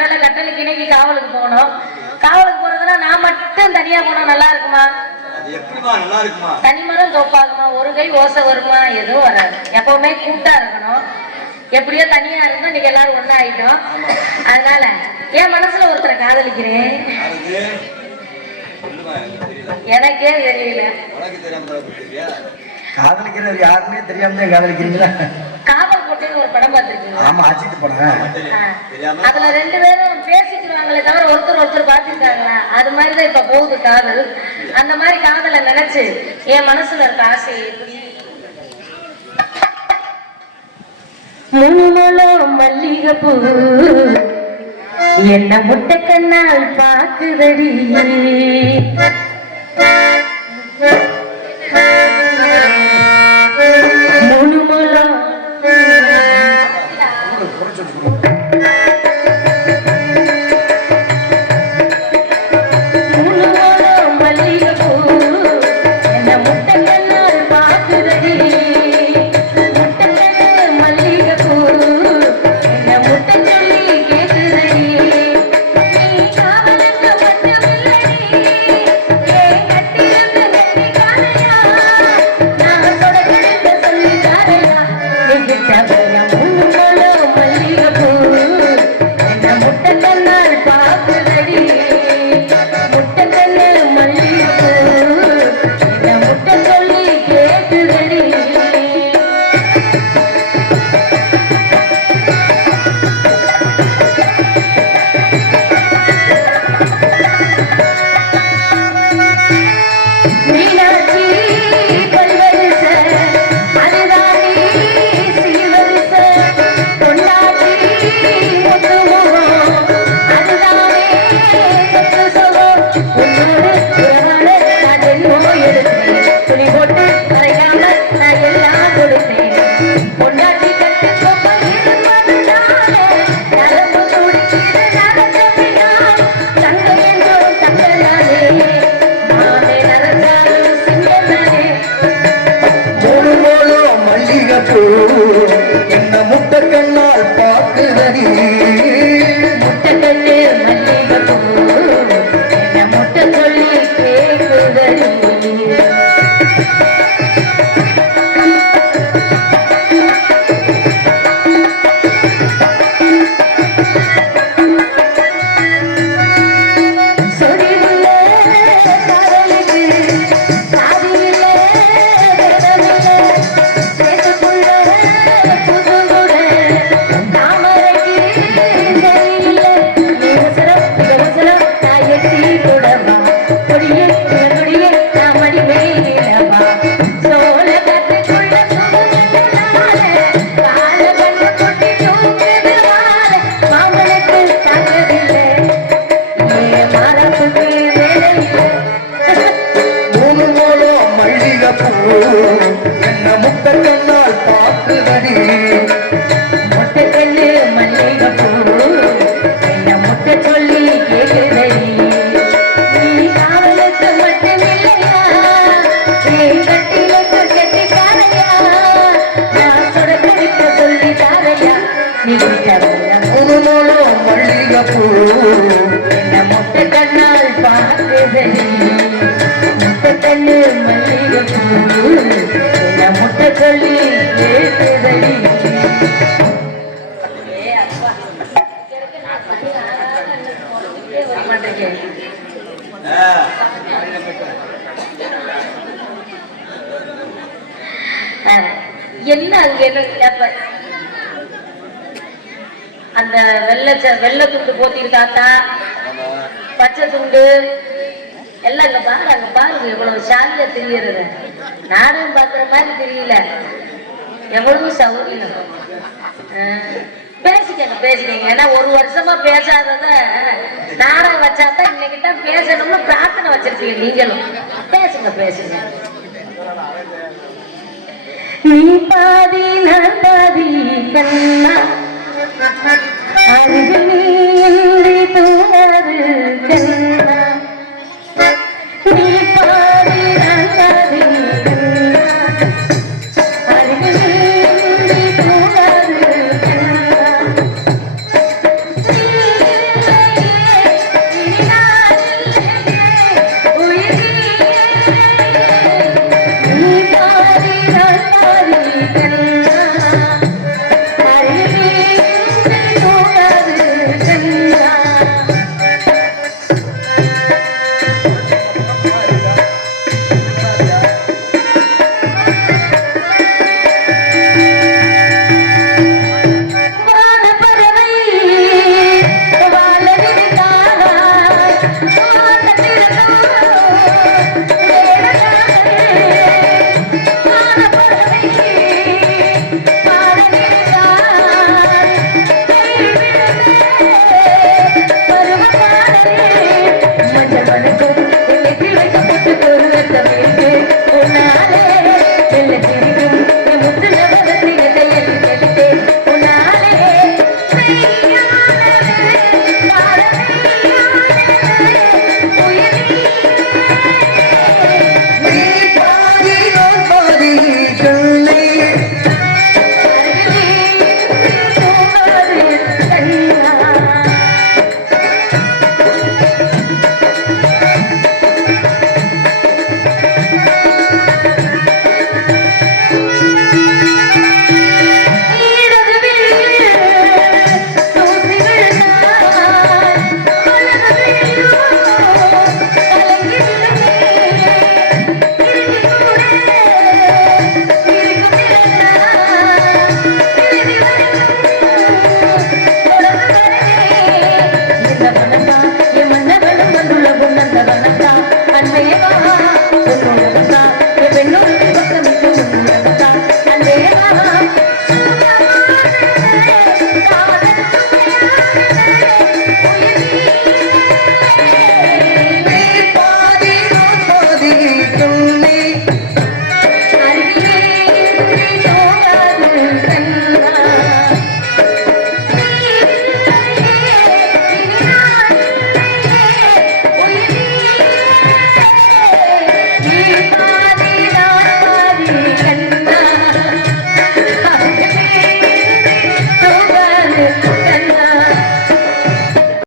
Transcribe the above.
மக்களுக்கு இன்னைக்கு காவலுக்கு போகணும். காவலுக்கு போறதுன்னா நான் மட்டும் தனியா போனா நல்லா இருக்குமா? தனிமரம் தோப்பாகுமா? ஒரு கை ஓசை வருமா? எதுவும் வராது. எப்பவுமே கூட்டா இருக்கணும். எப்படியோ தனியா இருந்தா நீங்க எல்லாரும் ஒண்ணா ஆயிட்டோம். அதனால என் மனசுல ஒருத்தரை காதலிக்கிறேன். எனக்கு தெரியல. காதலிக்கிறது யாருன்னே தெரியாம காதலிக்கிறீங்களா? காவல் கோட்டைன்னு ஒரு படம் பார்த்திருக்கீங்களா? ஆமா அஜித் படம். ஆ. தெரியாம அதுல ரெண்டு பேரும் பேசிக்கிறாங்களே தவிர ஒருத்தர் ஒருத்தர் பாத்துருக்காங்களா அது மாதிரிதான் இப்ப போகுது காதல். அந்த மாதிரி காதலை நினைச்சு என் மனசுல இருக்க ஆசை எப்படி? முன்னுலம் மல்லிகைப்பூ. என்ன முட்டை கண்ணால் பாக்குதடி முழுமலம் முழுமலம் Yeah. கட்டிலுக்கு கெட்டிக்காரையா? நான் சுடக்கடிக்க சொல்லி தாரையா நீ விட்டவரையா மூணு மூலம் மல்லிகைப்பூ. என்ன முட்டை கண்ணால் பார்க்குதடி. முட்டை கண்ணு மல்லிகைப்பூ. என்ன முட்டை என்ன அங்க என்ன அந்த வெள்ளை ச- வெள்ளை துண்டு போத்திருக்காத்தா பச்சை துண்டு. எல்லாம் இங்க பாரு அங்க பாருங்க எவ்வளவு சாந்தியா தெரியறது. நாடகம் பாக்குற மாதிரி தெரியல. எவ்வளவு சௌரியம் பேசிக்கங்க பேசிக்கங்க. ஏன்னா ஒரு வருஷமா பேசாதத நாடகம் வச்சாதான் இன்னைக்கு தான் பேசணும்னு பிரார்த்தனை வச்சிருக்கீங்க நீங்களும். பேசுங்க பேசுங்க. நீ பாதி நான் பாதி கண்ணா அருகு நீ என்று